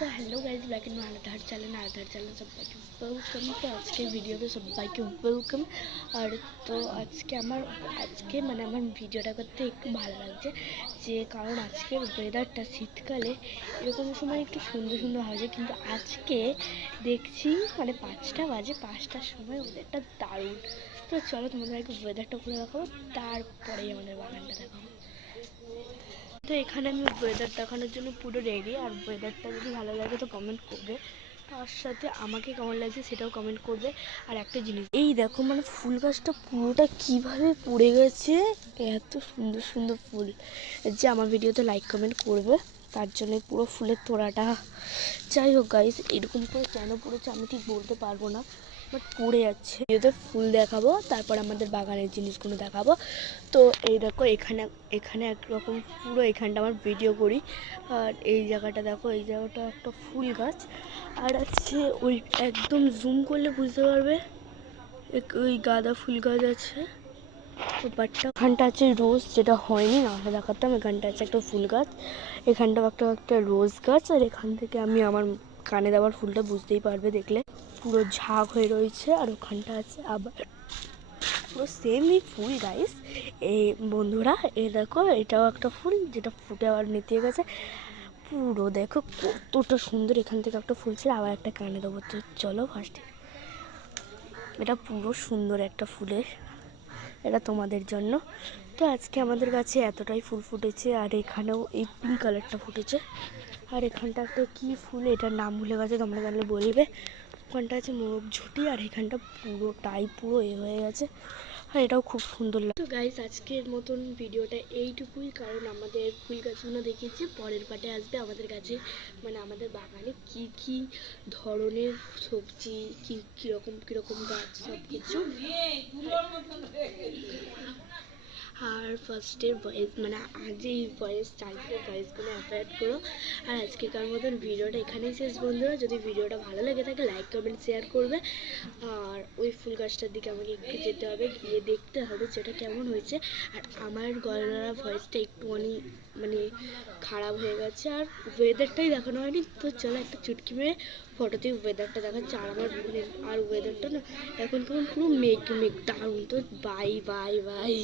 तो hello guys back in my Aadhaar channel সবাইকে welcome. তো আজকে ভিডিওতে সবাইকে ওয়েলকাম। আর তো আজকে আমার ভিডিওটা করতে একটু ভালো লাগছে যে কারণ আজকের ওয়েদারটা শীতকালে এরকম সময় একটু সুন্দর সুন্দর হয়, কিন্তু আজকে দেখছি 5টা বাজে, 5টার সময় ওয়েদারটা দারুণ। তো চলো তোমাদেরকে ওয়েদারটা ঘুরে দেখাবো, তারপরেই আমাদের বাগানটা দেখাবো। তো এখানে আমি ওয়েদার দেখানোর জন্য পুরো রেডি। আর ওয়েদারটা যদি ভালো লাগে তো কমেন্ট করবে, তার সাথে আমাকে কেমন লাগছে সেটাও কমেন্ট করবে। আর একটা জিনিস এই দেখো, ফুল গাছটা পুরোটা কিভাবে পড়ে গেছে, এত সুন্দর সুন্দর ফুল যে আমার ভিডিওতে লাইক কমেন্ট করবে, তার জন্য পুরো ফুলের তোড়াটা। যাই হোক গাইস, এরকম করে কেন পড়েছে আমি ঠিক বলতে পারবো না, বাট পড়ে যাচ্ছে। ভিডিওতে ফুল দেখাবো, তারপর আমাদের বাগানের জিনিসগুলো দেখাবো। তো এই দেখো, এখানে একরকম পুরো এখানটা আমার ভিডিও করি। আর এই জায়গাটা দেখো, এই জায়গাটা একটা ফুল গাছ। আর আছে ওই একদম জুম করলে বুঝতে পারবে ওই গাঁদা ফুল গাছ আছে ব্যাপারটা। এখানটা আছে রোজ, যেটা হয়নি না দেখাতাম। এখানটা আছে একটা ফুল গাছ, এখানটাও একটা রোজ গাছ। আর এখান থেকে আমি আমার কানে দেওয়ার ফুলটা বুঝতেই পারবে দেখলে, পুরো ঝাঁক হয়ে রয়েছে। আর ওখানটা আছে আবার পুরো সেমই ফুল গাইস। এই বন্ধুরা এ দেখো, এটাও একটা ফুল যেটা ফুটে আবার নেতিয়ে গেছে। পুরো দেখো কতটা সুন্দর। এখান থেকে একটা ফুল ছিল, আবার একটা কানে দেবো। তো চলো ফার্স্টে, এটা পুরো সুন্দর একটা ফুলের, এটা তোমাদের জন্য। তো আজকে আমাদের কাছে এতটাই ফুল ফুটেছে। আর এখানেও এই পিঙ্ক কালারটা ফুটেছে। আর এখানটা একটা কি ফুল, এটার নাম ভুলে গেছে, তোমরা জানলে বলবে। ওখানটা আছে মোরগ ঝুঁটি, আর এখানটা পুরোটাই পুরো হয়ে গেছে। আর এটাও খুব সুন্দর লাগে। তো গাইস, আজকের মতন ভিডিওটা এইটুকুই, কারণ আমাদের ফুল গাছগুলো দেখিয়েছি। পরের পার্টে আসবে আমাদের কাছে আমাদের বাগানে কি কি ধরনের সবজি, কিরকম গাছ, সব কিছু। আর ফার্স্টের ভয়েস আজ এই ভয়েস চাইলে ভয়েসগুলো অ্যাভয়েড করো। আর আজকেকার মতন ভিডিওটা এখানেই শেষ বন্ধুরা। যদি ভিডিওটা ভালো লেগে থাকে লাইক কমেন্ট শেয়ার করবে। আর ওই ফুল গাছটার দিকে আমাকে একটু যেতে হবে, গিয়ে দেখতে হবে যেটা কেমন হয়েছে। আর আমার গলার ভয়েসটা একটুখানি খারাপ হয়ে গেছে, আর ওয়েদারটাই দেখানো হয়নি। তো চলো একটা চুটকি মেরে ফটোতেই ওয়েদারটা দেখাচ্ছে। আর আমার আর ওয়েদারটা না এখন কেমন পুরো মেঘ দারুণ। তো বাই বাই বাই।